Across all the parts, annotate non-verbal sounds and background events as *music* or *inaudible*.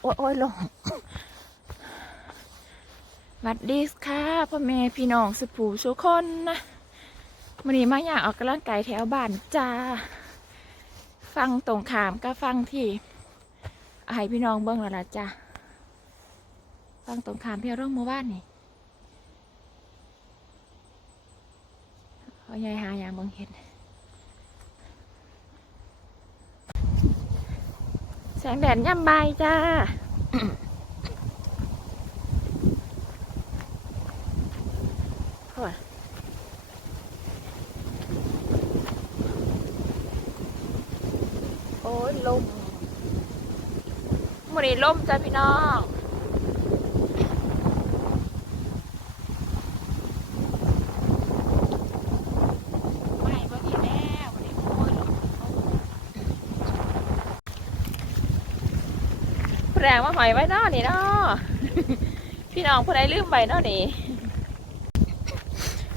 โอ้ยโอ้ยลงหวัดดีค่ะพ่อแม่พี่น้องสุผูสุคนนะวันนี้มาอยากออกกำลังกายแถวบ้านจ้า ฟังตรงขามก็ฟังที่เอาให้พี่น้องเบิ้งแล้วล่ะจ้าฟังตรงขามที่เราร่องมือบ้านนี่เขาใหญ่หาอย่างเบิ้งเห็น แสงแดดย่ำใบจ้าโอ้ยโอ้ยลมมันนี้ลมจ้าพี่น้อง ไม่บ่ดีแล้ววันนี้โอ้ยลม แรงมาหอยไว้เนอนี่เนาะพี่น้องผู้ใดลืมไปเนาะนี่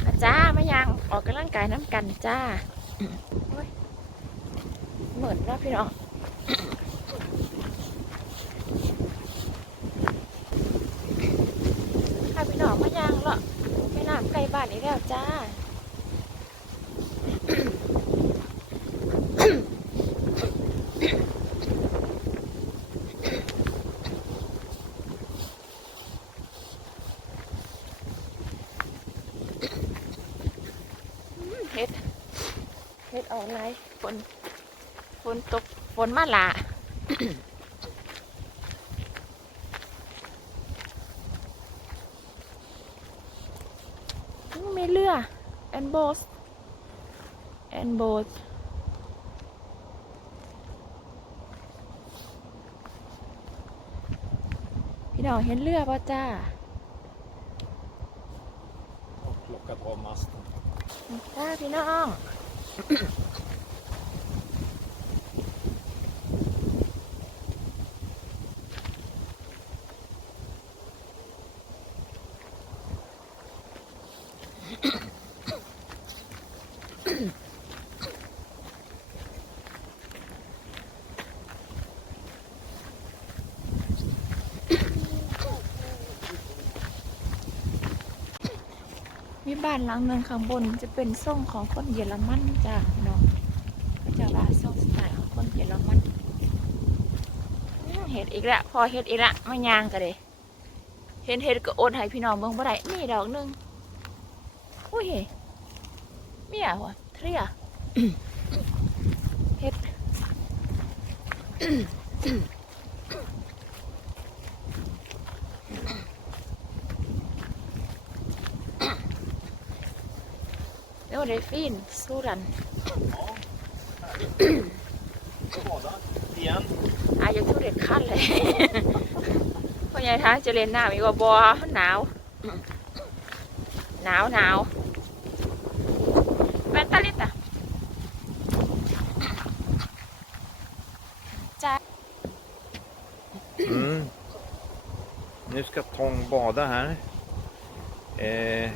มาจ้ามายังออกกำลังกายน้ำกันจ้าเหมือนว่าพี่น้องค่ะพี่น้องไมายังเหรอไม่น้ำไกลบ้านอีกแล้วจ้า เฮ็ดเฮ็ดออนไลน์ฝนฝนตกฝนมาหลาอู้มีเรือแอนโบสแอนโบสพี่น้องเห็นเรือป่ะจ้า och plockat av masten. จ้าพี่น้อง มีบ้านหลังหนึ่งข้างบนจะเป็นทรงของคนเยอรมันจ้าพี่น้องก็จะว่าทรงสไตล์ของคนเยอรมันอืมเห็ดอีกแล้วพอเห็ดอีกแล้วมายางกันเลยเห็นเห็ดก็โอนให้พี่น้องเบิ่งบ่ได้นี่ดอกหนึงอุ้ยเมียวะเทรียเห็ด เดี๋ยวได้ฟินสู้รัน Ja, bada igen. อาจจะทุเรียนขั้นเลยพ่อใหญ่ท้าจะเรียนหนาวอีกว่าบอมันหนาว หนาวหนาวแม่ตาลิตาจ้า Mm. Nu ska Tång bada här. Eh,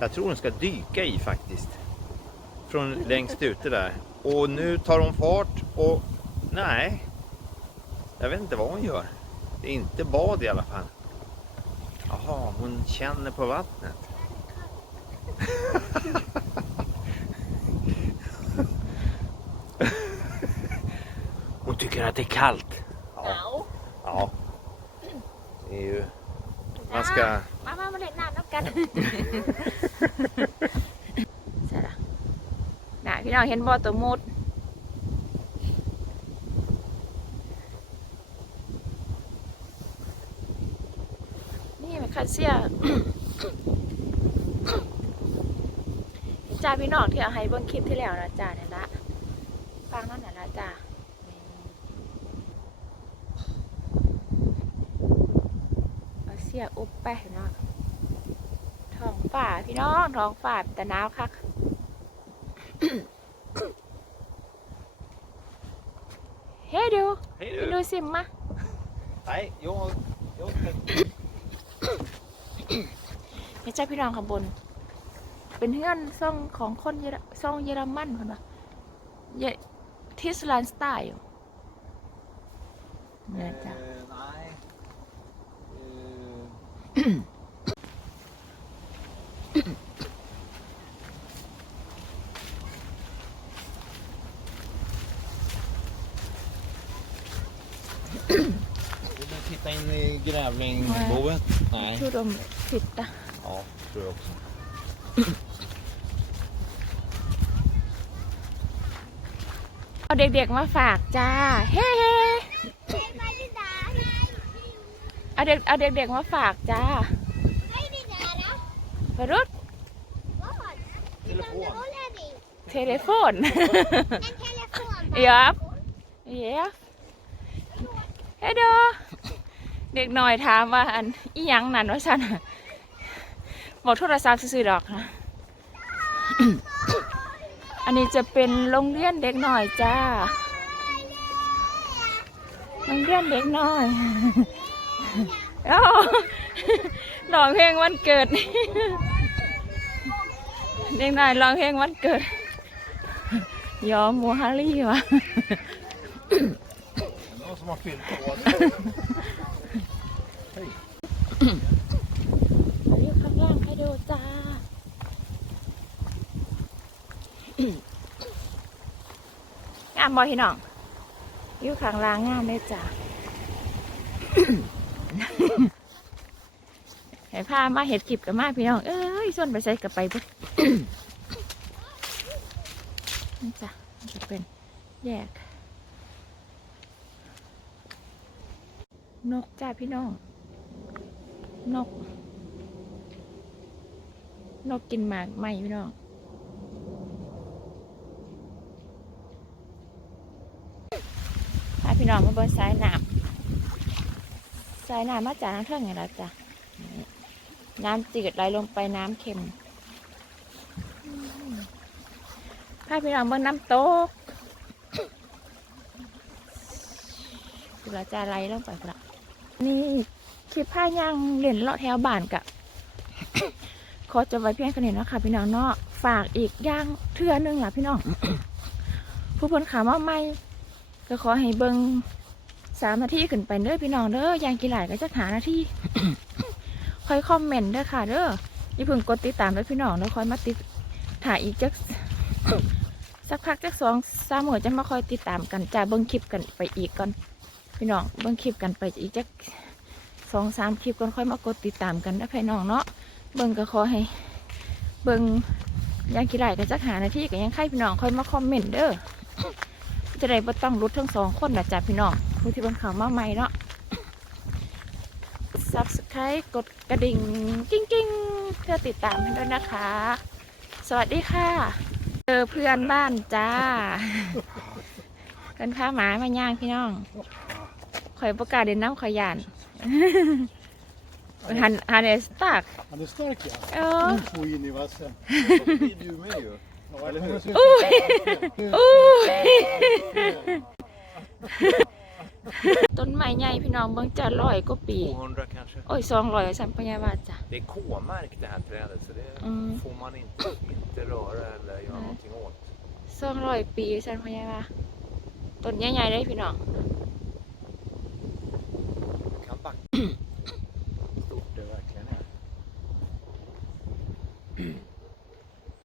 Jag tror hon ska dyka i faktiskt. Från längst ute där. Och nu tar hon fart och nej. Jag vet inte vad hon gör. Det är inte bad i alla fall. Jaha, hon känner på vattnet. *laughs* Hon tycker att det är kallt. Ja. ja. Det är ju... Man ska... กันใช่ละน่ะพี่น้องเห็นบอตัวมุดนี่มันคาเซียจ้าพี่น้องที่เอาให้เบิ่งคลิปที่แล้วนะจ้าเนี่ยละฟังนั่นน่ะละจ้าเอาเสียอุบไปเนาะ ฝ่าพี่น้องท้องฝ่าแต่หนาวคักเฮ้ยดู Hej ไปดูสิมา Nej, jag... jag ska... นี่จ้าพี่น้องข้างบน เป็นเพื่อนซ่องของคนเยอรซ่องเยอรมันคนว่าเยทิสแลนด์สไตล์เนี่ยจ้ะ Eh, nej. Eh, Vill du titta in i grävlingboet? Nej. ชูดมผิดตะ Ja, tror jag också. เอาเด็กๆมาฝากจ้าเฮ้เฮ้เอาเด็กเอาเด็กๆมาฝากจ้าไปรุดเทเลโฟนยับยับเฮ้ด เด็กหน่อยถามว่าอันอีหยังนั่นว่าฉันน่ะบอกโทรศัพท์ซื้อๆดอกนะอันนี้จะเป็นโรงเรียนเด็กหน่อยจ้าโรงเรียนเด็กน้อยเอ้าร้องเพลงวันเกิดเด็กน้อยร้องเพลงวันเกิดยอมมูฮารี่วะ Någon som har fyllt år. อยู่ข้างล่างให้ดูจ้า งามบอพี่น้องอยู่ข้างล่างงามเลยจ้าให้พามาเห็ดกิบกับมาพี่น้อง เอ้ยส่วนไปใส่กับไปปุ๊นี่จ้ะจะเป็นแยก นกจ้าพี่น้อง นก นกกินหมากไหมพี่น้อง พี่น้องมาเบนสายน้ำสายน้ำมาจากน้ำเทือกไงล่ะจ้ะน้ำจืดไหลลงไปน้ำเค็มพาพี่น้องเบนน้ำตกกุละจะไหลลงไปละนี่คลิปผ้าย่างเล่นเลาะแถวบ้านกะขอจะไว้เพียงแค่นี้เนาะค่ะพี่น้องเนาะฝากอีกย่างเทื่อหนึงล่ะพี่น้อง ผู้เพ้นขามาใหม่ ก็ขอให้เบิงสามนาทีขึ้นไปเด้อพี่น้องเด้อยังกี่หลายก็จะหานาทีคอยคอมเมนต์ด้อค่ะเด้ออย่าเพิ่งกดติดตามเด้อพี่น้องเด้อคอยมาติดถ่ายอีกจักสักพักจักสองสามหมื่นจะมาคอยติดตามกันจะเบิ้งคลิปกันไปอีกก่อนพี่น้องเบิ้งคลิปกันไปอีกจักสองสามคลิปก่อนค่อยมากดติดตามกันนะพี่น้องเนาะเบิ้งก็ขอให้ เบิ้งยังกี่หลายก็จะหานาทีก็ยังใครพี่น้องคอยมาคอมเมนต์เด้อ จะได้บ่ต้องรุดทั้งสองคนนะจ๊ะพี่น้องผู้ที่เบันข่าวมาใหม่เนาะ subscribe กดกระดิ่งกิ้งกิ้งเพื่อติดตามให้ด้วยนะคะ สวัสดีค่ะ เจอเพื่อนบ้านจ้ากันพาหมามาย่างพี่น้องข่อยประกล้าศเดินน้ำข่อยยานหันหันเอสตาก Han är stark ja. เออ Nu får in i vassen. Då blir du med ju. Ja, Eller hur? kommer se- อุ้ยอุ้ยต้นไม้ใหญ่พี่น้องเบิ่งจะร้อยกว่าปี 200 kanske. โอ้ยสองร้อยสัมพยาบาลจ้ะ Det är K-märkt det här trädet så det Mm. får man inte, inte röra eller göra Nej. någonting åt. สองร้อยปีสัมพยาบาลต้นใหญ่ๆเลยพี่น้อง Mm.